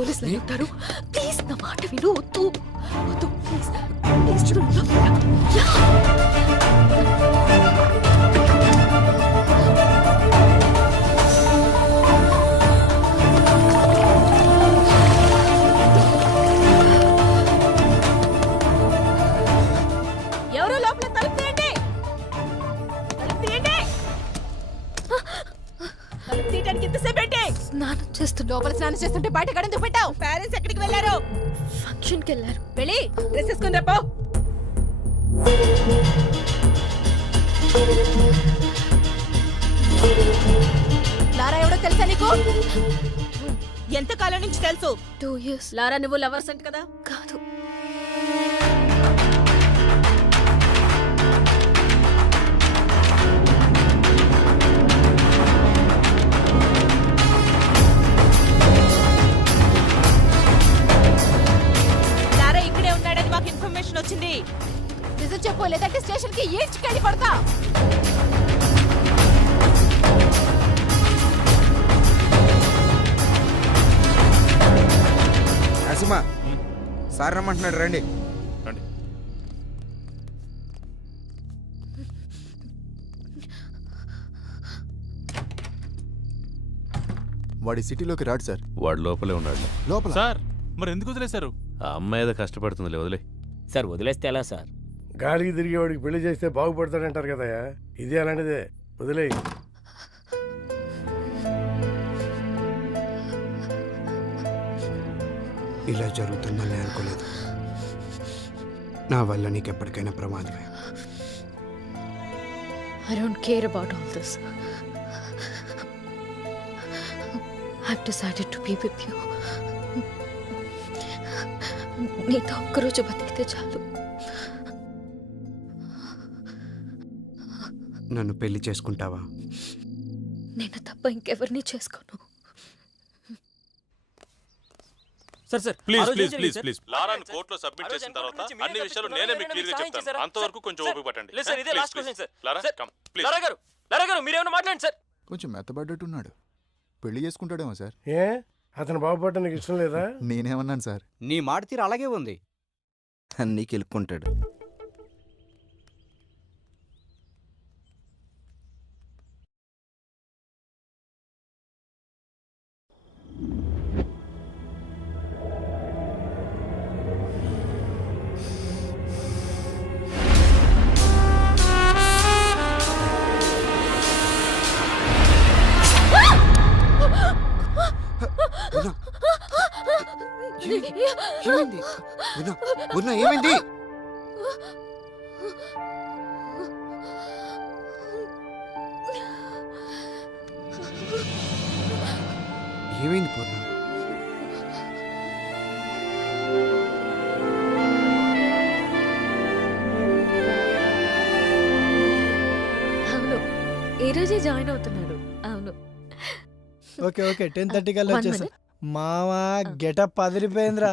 పోలీసులు ఉంటారు. ప్లీజ్ నా మాట విను. వద్దు వద్దు ప్లీజ్ ప్లీజ్. ఎవరో లోపల తలుపు తీయండి. తలుపు తీయండి. తలుపు తీయడానికి ఎంతసేపు ఏంటి? స్నానం చేస్తుంటే లోపల స్నానం చేస్తుంటే బయట గడెందుకు పెట్టావు? పేరెంట్స్ ఎక్కడికి వెళ్ళారు? ఫంక్షన్కి వెళ్ళారు. వెళ్ళి డ్రెస్ వేసుకుని రేపో. లారా ఎవడో తెలుసా నీకు? ఎంత కాలం నుంచి తెలుసు? 2 years. లారా నువ్వు లవర్స్ అంట కదా? కాదు. లారా ఇక్కడే ఉన్నాడని మాకు ఇన్ఫర్మేషన్ వచ్చింది. నిజం చెప్పు, లేదంటే స్టేషన్ కి ఈడ్చుకెళ్ళి పడతా. నరసింహ సార్ రమ్మంటున్నాడు, రండి. రండి. వాడి సిటీలోకి రాడు సార్. వాడు లోపలే ఉన్నాడు. లోపల సార్ మరి ఎందుకు వదిలేశారు? ఆ అమ్మాయి ఏదో కష్టపడుతుంది, వదిలే. సార్ వదిలేస్తే ఎలా సార్? గాలికి తిరిగేవాడికి పెళ్లి చేస్తే బాగుపడతాడంటారు కదయ్యా, ఇది అలాంటిదే. వదిలేయి. ఇలా జరుగుతుందని అనుకోలేదు. నా వల్ల నీకు ఎప్పటికైనా ప్రమాదమే. I don't care about all this. I've decided to be with you. నీతో ఒక్కరోజు బతికితే చాలు. నన్ను పెళ్లి చేసుకుంటావా? నేను తప్ప ఇంకెవరిని చేసుకోను. Sir sir please please please please లారాని కోర్టులో సబ్మిట్ చేసిన తర్వాత అన్ని విషయాలు నేనే మీకు క్లియర్ గా చెప్తాను. అంతవరకు కొంచెం ఓపిక పట్టండి. లేదు సార్, ఇదే last question sir. Lara come please. Lara గారు మీరేమైనా మాట్లాడండి సార్. కొంచెం మెత్తబడ్డట్టున్నాడు. పెళ్లి చేసుకుంటాడేమో సార్. ఏ అతను బాగుపడటం నీకు ఇష్టం లేదా? నేనేమన్నాను సార్? నీ మాట తీరు అలాగే ఉంది. అన్నీ కెలుక్కుంటాడు. ఏమైంది? ఏమైంది? ఏమైంది పూర్ణ? అవును, ఈ రోజే జాయిన్ అవుతున్నాడు. అవును. ఓకే ఓకే 10:30 కల్లా వచ్చేసా. మావా గెటప్ అదిరిపోయిందిరా.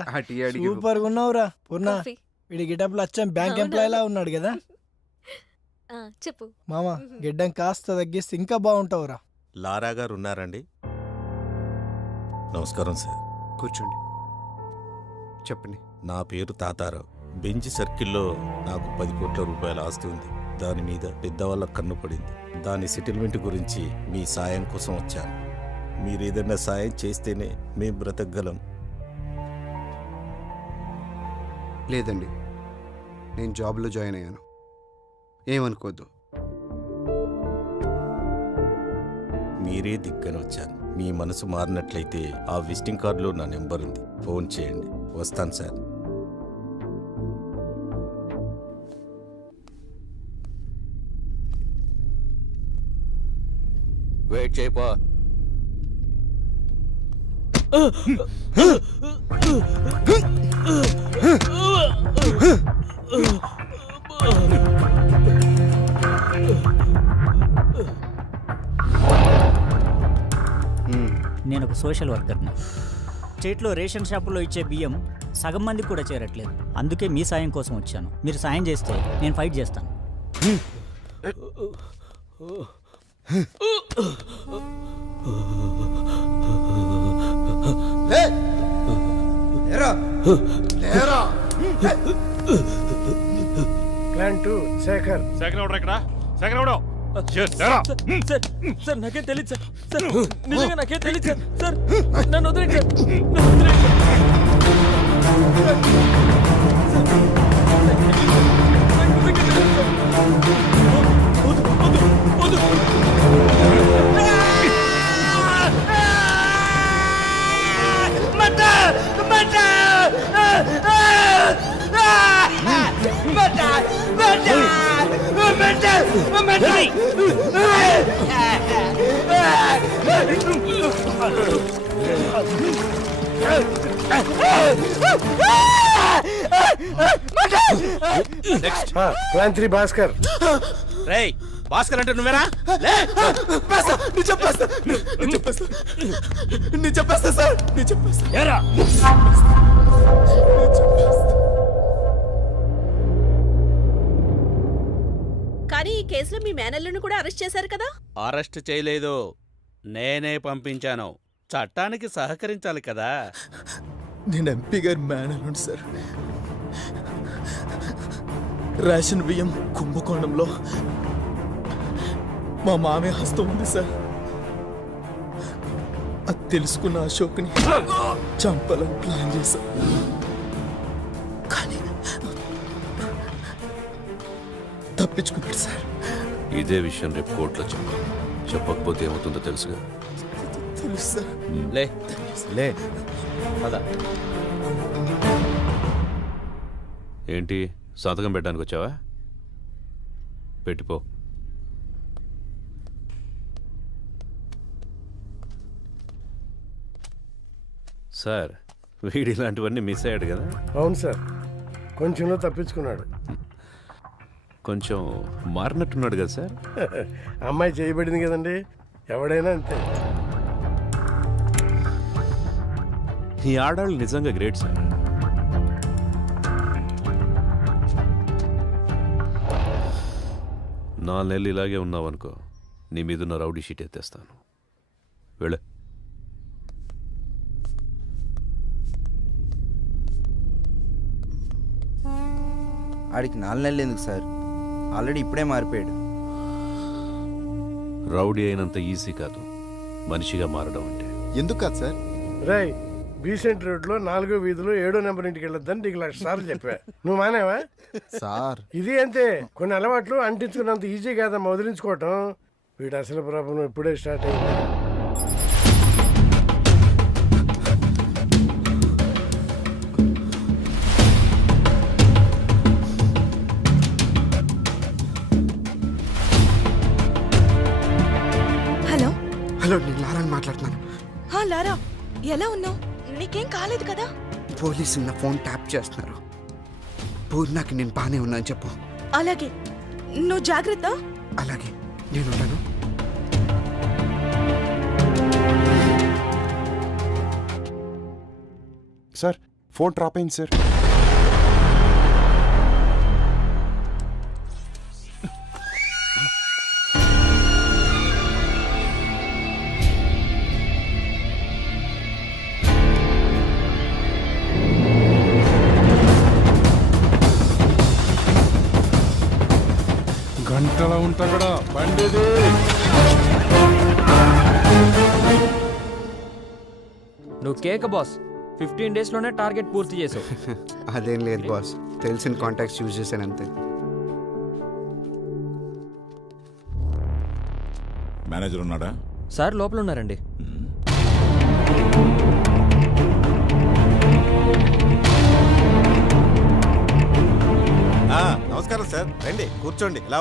సూపర్ గా ఉన్నావురా పూర్ణ. వీడి గెటప్ లో వచ్చాం బ్యాంక్ ఎంప్లాయ్ లా ఉన్నాడు కదా. చెప్పు మామా, గిడ్డం కాస్త తగ్గిస్తే ఇంకా బాగుంటావురా. లారా గారు ఉన్నారండి? నమస్కారం సార్. కూర్చోండి, చెప్పండి. నా పేరు తాతారావు. బెంచ్ సర్కిల్లో నాకు 10 కోట్ల రూపాయల ఆస్తి ఉంది. దాని మీద పెద్దవాళ్ళ కన్ను పడింది. దాని సెటిల్మెంట్ గురించి మీ సాయం కోసం వచ్చాను. మీరేదైనా సాయం చేస్తేనే మేము బ్రతకగలం. లేదండి, నేను జాబ్లో జాయిన్ అయ్యాను, ఏమనుకోద్దు. మీరే దిక్కని వచ్చాను. మీ మనసు మారినట్లయితే ఆ విజిటింగ్ కార్డులో నా నెంబర్ ఉంది, ఫోన్ చేయండి. వస్తాను సార్. వెయిట్ చేయపో. నేను ఒక సోషల్ వర్కర్ని. స్టేట్లో రేషన్ షాపులో ఇచ్చే బియ్యం సగం మందికి కూడా చేరట్లేదు. అందుకే మీ సాయం కోసం వచ్చాను. మీరు సాయం చేస్తే నేను ఫైట్ చేస్తాను. ప్లాన్ 2 శేఖర్. సెకండ్ ఆర్డర్ ఎక్కడ? సెకండ్ ఆర్డర్ సార్ నాకేం తెలియదు సార్. సార్ నిజంగా నాకేం తెలియదు సార్. సార్ నన్ను వదిలేండి సార్. నన్ను వదిలేండి ప్లాన్ 3 భాస్కర్. రేయ్ భాస్కర్ అంటే నువ్వేనా? కానీ ఈ కేసులో మీ మేనల్లును కూడా అరెస్ట్ చేశారు కదా? అరెస్ట్ చేయలేదు, నేనే పంపించాను. చట్టానికి సహకరించాలి కదా. నేను ఎంపీ గారి మేనల్లుండి సార్. రేషన్ బియ్యం కుంభకోణంలో మా మామే హస్తం ఉంది సార్. అది తెలుసుకున్న అశోక్ని చంపాలని ప్లాన్ చేశా. కానీ తప్పించుకున్నాడు సార్. ఇదే విషయం రేపు కోర్టులో చెప్పకపోతే ఏమవుతుందో తెలుసుగా. తెలుసు సార్. లే పద. ఏంటి సంతకం పెట్టడానికి వచ్చావా? పెట్టిపో. సార్ వీడి ఇలాంటివన్నీ మిస్ అయ్యాడు కదా. అవును సార్, కొంచెంలో తప్పించుకున్నాడు. కొంచెం మారినట్టున్నాడు కదా సార్. అమ్మాయి చేయబడింది కదండి, ఎవడైనా అంతే. ఈ ఆడాళ్ళు నిజంగా గ్రేట్ సార్. నాలుగు నెలలు ఇలాగే ఉన్నావనుకో, నీ మీదున్న రౌడీ షీట్ ఎత్తేస్తాను. వెళ్ళే. ఆడికి 4 నెలలు ఎందుకు సార్? ఆల్రెడీ ఇప్పుడే మారిపోయాడు. రౌడీ అయినంత ఈజీ కాదు మనిషిగా మారడం అంటే. ఎందుకు కాదు సార్? రాయ్ బీసెంట్ రోడ్ లో 4వ వీధిలో 7వ నెంబర్ ఇంటికి వెళ్ళొద్దని నీకు 1,00,000 సార్లు చెప్పా. నువ్వు మానేవా? సార్ ఇది అంతే, కొన్ని అలవాట్లు అంటించుకున్నంత ఈజీ కాదమ్మా వదిలించుకోవటం. వీడు అసలు ప్రాబ్లం ఇప్పుడే స్టార్ట్ అయింది. హలో హలో, నేను లారాని మాట్లాడుతున్నాను. లారా, ఎలా ఉన్నావు? నీకేం కాలేదు కదా? పోలీసులు నా ఫోన్ ట్యాప్ చేస్తున్నారు. పూర్ణకి నేను బాగానే ఉన్నా అని చెప్పు. అలాగే, నువ్వు జాగ్రత్త. అలాగే, నేను ఉంటాను. సార్ ఫోన్ డ్రాప్ అయింది సార్. గంటల ఉంటా కూడా బండిది. నువ్వు కేక బాస్. 15 days లోనే టార్గెట్ పూర్తి చేసావు. అదేం లేదు బాస్, తెలిసిన కాంటాక్ట్స్ యూజ్ చేశాను అంతే. మేనేజర్ ఉన్నాడా? సార్ లోపల ఉన్నారండి. నమస్కారం సార్, రండి కూర్చోండి. ఎలా